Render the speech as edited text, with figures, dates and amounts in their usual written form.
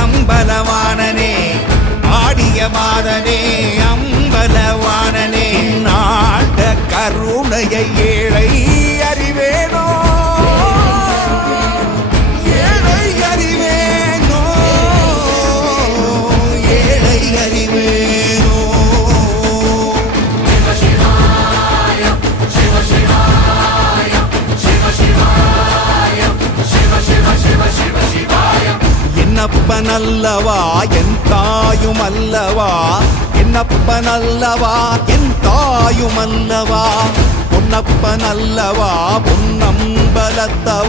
அம்பலவாணனே ஆடிய மாதனே அம்பலவாணனே நாட கருணையை ஏழை அறிவேனோ ஏழை அறிவேனோ ஏழை அறிவேனோ என்னப்பனல்லவா என் தாயும் அல்லவா என்னப்பனல்லவா என் தாயும் அல்லவா பொன்னப்பனல்லவா பொன்னம்பலத்தவா